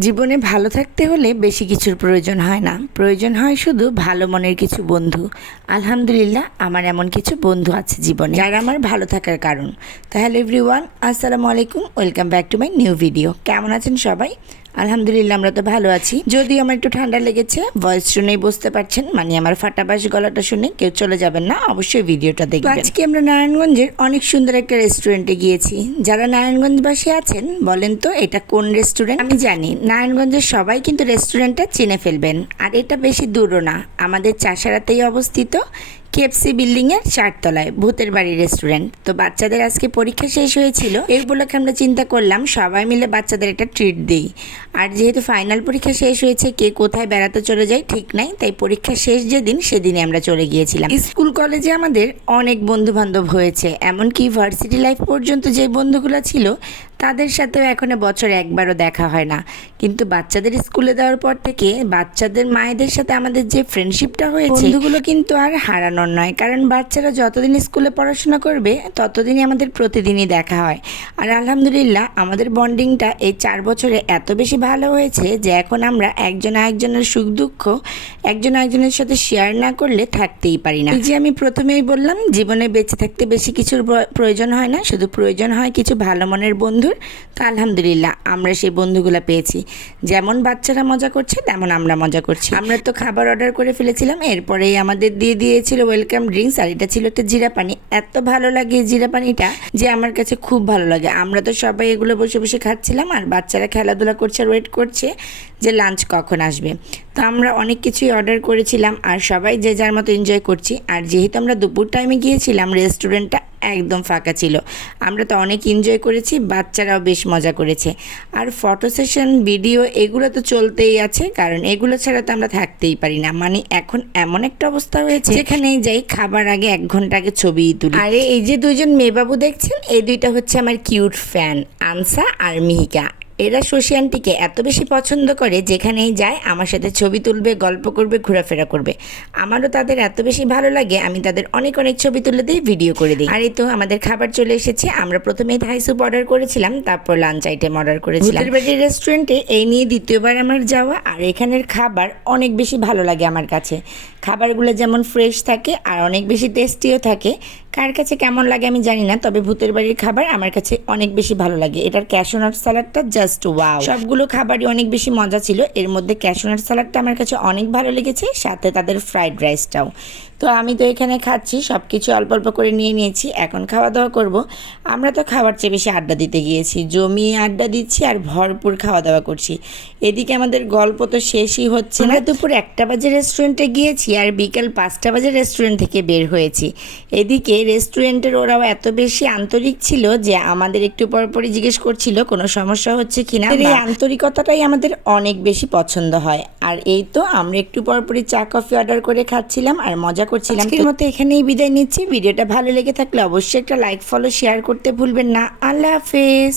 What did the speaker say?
জীবনে ভালো থাকতে হলে বেশি কিছুর প্রয়োজন হয় না। প্রয়োজন হয় শুধু ভালো মনের কিছু বন্ধু। আলহামদুলিল্লাহ, আমার এমন কিছু বন্ধু আছে জীবনে। যারা আমার ভালো থাকার কারণ। তাহলে এভরিওয়ান, আসসালামু আলাইকুম, welcome back to my new video. কেমন আছেন সবাই? আলহামদুলিল্লাহ আমরা তো ভালো আছি। যদিও আমার একটু ঠান্ডা লেগেছে ভয়েস শুনেই বুঝতে পারছেন মানে আমার ফাটাবাস গলাটা শুনে কেউ চলে যাবেন না অবশ্যই ভিডিওটা দেখবেন। আজকে আমরা নারায়ণগঞ্জের অনেক সুন্দর একটা রেস্টুরেন্টে গিয়েছি। যারা নারায়ণগঞ্জবাসী আছেন বলেন তো এটা কোন রেস্টুরেন্ট আমি জানি নারায়ণগঞ্জের সবাই কিন্তু রেস্টুরেন্টটা চিনে ফেলবেন। আর এটা বেশি দূরও না আমাদের চাষারাতেই অবস্থিত। কেএফসি বিল্ডিং এর চারতলায়, ভূতের বাড়ি রেস্টুরেন্ট তো বাচ্চাদের আজকে পরীক্ষা শেষ হয়েছিল এই উপলক্ষে আমরা চিন্তা করলাম, সবাই মিলে বাচ্চাদের একটা ট্রিট দিই। আর যেহেতু ফাইনাল পরীক্ষা শেষ হয়েছে, কে কোথায় বেড়াতে চলে যায় ঠিক নাই, তাই পরীক্ষা শেষ যেদিন সেদিনে আমরা চলে গিয়েছিলাম। স্কুল কলেজে আমাদের অনেক বন্ধু বান্ধব হয়েছে, এমনকি ভার্সিটি লাইফ পর্যন্ত যে বন্ধুগুলো ছিল তাদের সাথেও এখনও বছর একবারও দেখা হয় না। কিন্তু বাচ্চাদের স্কুলে দেওয়ার পর থেকে বাচ্চাদের মায়েদের সাথে আমাদের যে ফ্রেন্ডশিপটা হয়েছে, বন্ধুগুলো কিন্তু আর হারানোর নয়। কারণ বাচ্চারা যতদিন স্কুলে পড়াশোনা করবে, ততদিনই আমাদের প্রতিদিনই দেখা হয়। আর আলহামদুলিল্লাহ, আমাদের বন্ডিংটা এই চার বছরে এত বেশি ভালো হয়েছে যে এখন আমরা একজন আরেকজনের সুখ দুঃখ, একজন আরেকজনের সাথে শেয়ার না করলে থাকতেই পারি না। যে আমি প্রথমেই বললাম, জীবনে বেঁচে থাকতে বেশি কিছুর প্রয়োজন হয় না। শুধু প্রয়োজন হয় কিছু ভালো মনের বন্ধুর তো আলহামদুলিল্লাহ, আমরা সেই বন্ধুগুলো পেয়েছি। যেমন বাচ্চারা মজা করছে, তেমন আমরা মজা করছি। আমরা তো খাবার অর্ডার করে ফেলেছিলাম, এরপরেই আমাদের দিয়ে দিয়েছিল ওয়েলকাম ড্রিঙ্কস আর এটা ছিল একটা জিরা পানি। এত ভালো লাগে জিরা পানিটা যে আমার কাছে খুব ভালো লাগে। আমরা তো সবাই এগুলো বসে বসে খাচ্ছিলাম, আর বাচ্চারা খেলাধুলা করছে, আর ওয়েট করছে যে লাঞ্চ কখন আসবে। তো আমরা অনেক কিছুই অর্ডার করেছিলাম, আর সবাই যে যার মতো এনজয় করছি। আর যেহেতু আমরা দুপুর টাইমে গিয়েছিলাম রেস্টুরেন্টটা একদম ফাঁকা ছিল। আমরা তো অনেক এনজয় করেছি, বাচ্চারাও বেশ মজা করেছে। আর ফটো সেশন ভিডিও এগুলো তো চলতেই আছে, কারণ এগুলো ছাড়া তো আমরা থাকতেই পারি না। মানে এখন এমন একটা অবস্থা হয়েছে যেখানে যাই খাবার আগে এক ঘণ্টা আগে ছবি তুলি। আরে, এই যে দুজন মেয়েবাবু দেখছেন, এই দুইটা হচ্ছে আমার কিউট ফ্যান আনসা আর মিহিকা। এরা শশিয়ানটিকে এত বেশি পছন্দ করে যেখানেই যায় আমার সাথে ছবি তুলবে, গল্প করবে, ঘোরাফেরা করবে। আমারও তাদের এত বেশি ভালো লাগে, আমি তাদের অনেক অনেক ছবি তুলে দিই ভিডিও করে দিই। আর এই তো আমাদের খাবার চলে এসেছে, আমরা প্রথমে থাই স্যুপ অর্ডার করেছিলাম, তারপর লাঞ্চ আইটেম অর্ডার করেছিলাম। বাড়ির রেস্টুরেন্টে এই নিয়ে দ্বিতীয়বার আমার যাওয়া, আর এখানের খাবার অনেক বেশি ভালো লাগে আমার কাছে। খাবারগুলো যেমন ফ্রেশ থাকে, আর অনেক বেশি টেস্টিও থাকে। কার কাছে কেমন লাগে আমি জানি না, তবে ভূতের বাড়ির খাবার আমার কাছে অনেক বেশি ভালো লাগে। এটার ক্যাশোনাট সালাডটা জাস্ট ওয়াও সবগুলো খাবারই অনেক বেশি মজা ছিল, এর মধ্যে ক্যাশোনাট সালাডটা আমার কাছে অনেক ভালো লেগেছে, সাথে তাদের ফ্রাইড রাইসটাও তো আমি তো এখানে খাচ্ছি সব কিছু অল্প অল্প করে নিয়ে নিয়েছি, এখন খাওয়া দাওয়া করব। আমরা তো খাওয়ার চেয়ে বেশি আড্ডা দিতে গিয়েছি, জমিয়ে আড্ডা দিচ্ছি আর ভরপুর খাওয়া দাওয়া করছি। এদিকে আমাদের গল্প তো শেষই হচ্ছে না। দুপুর একটা বাজে রেস্টুরেন্টে গিয়েছি আর বিকেল পাঁচটা বাজে রেস্টুরেন্ট থেকে বের হয়েছি। এদিকে রেস্টুরেন্টের ওরাও এত বেশি আন্তরিক ছিল যে আমাদের একটু পর পরে জিজ্ঞেস করছিল কোনো সমস্যা হচ্ছে কিনা? এই আন্তরিকতাটাই আমাদের অনেক বেশি পছন্দ হয়। আর এই তো আমরা একটু পর পরই চা কফি অর্ডার করে খাচ্ছিলাম আর মজা করছিলাম। এর মতো এখানেই বিদায় নিচ্ছি। ভিডিওটা ভালো লেগে থাকলে অবশ্যই একটা লাইক ফলো শেয়ার করতে ভুলবেন না। আল্লাহ হাফেজ।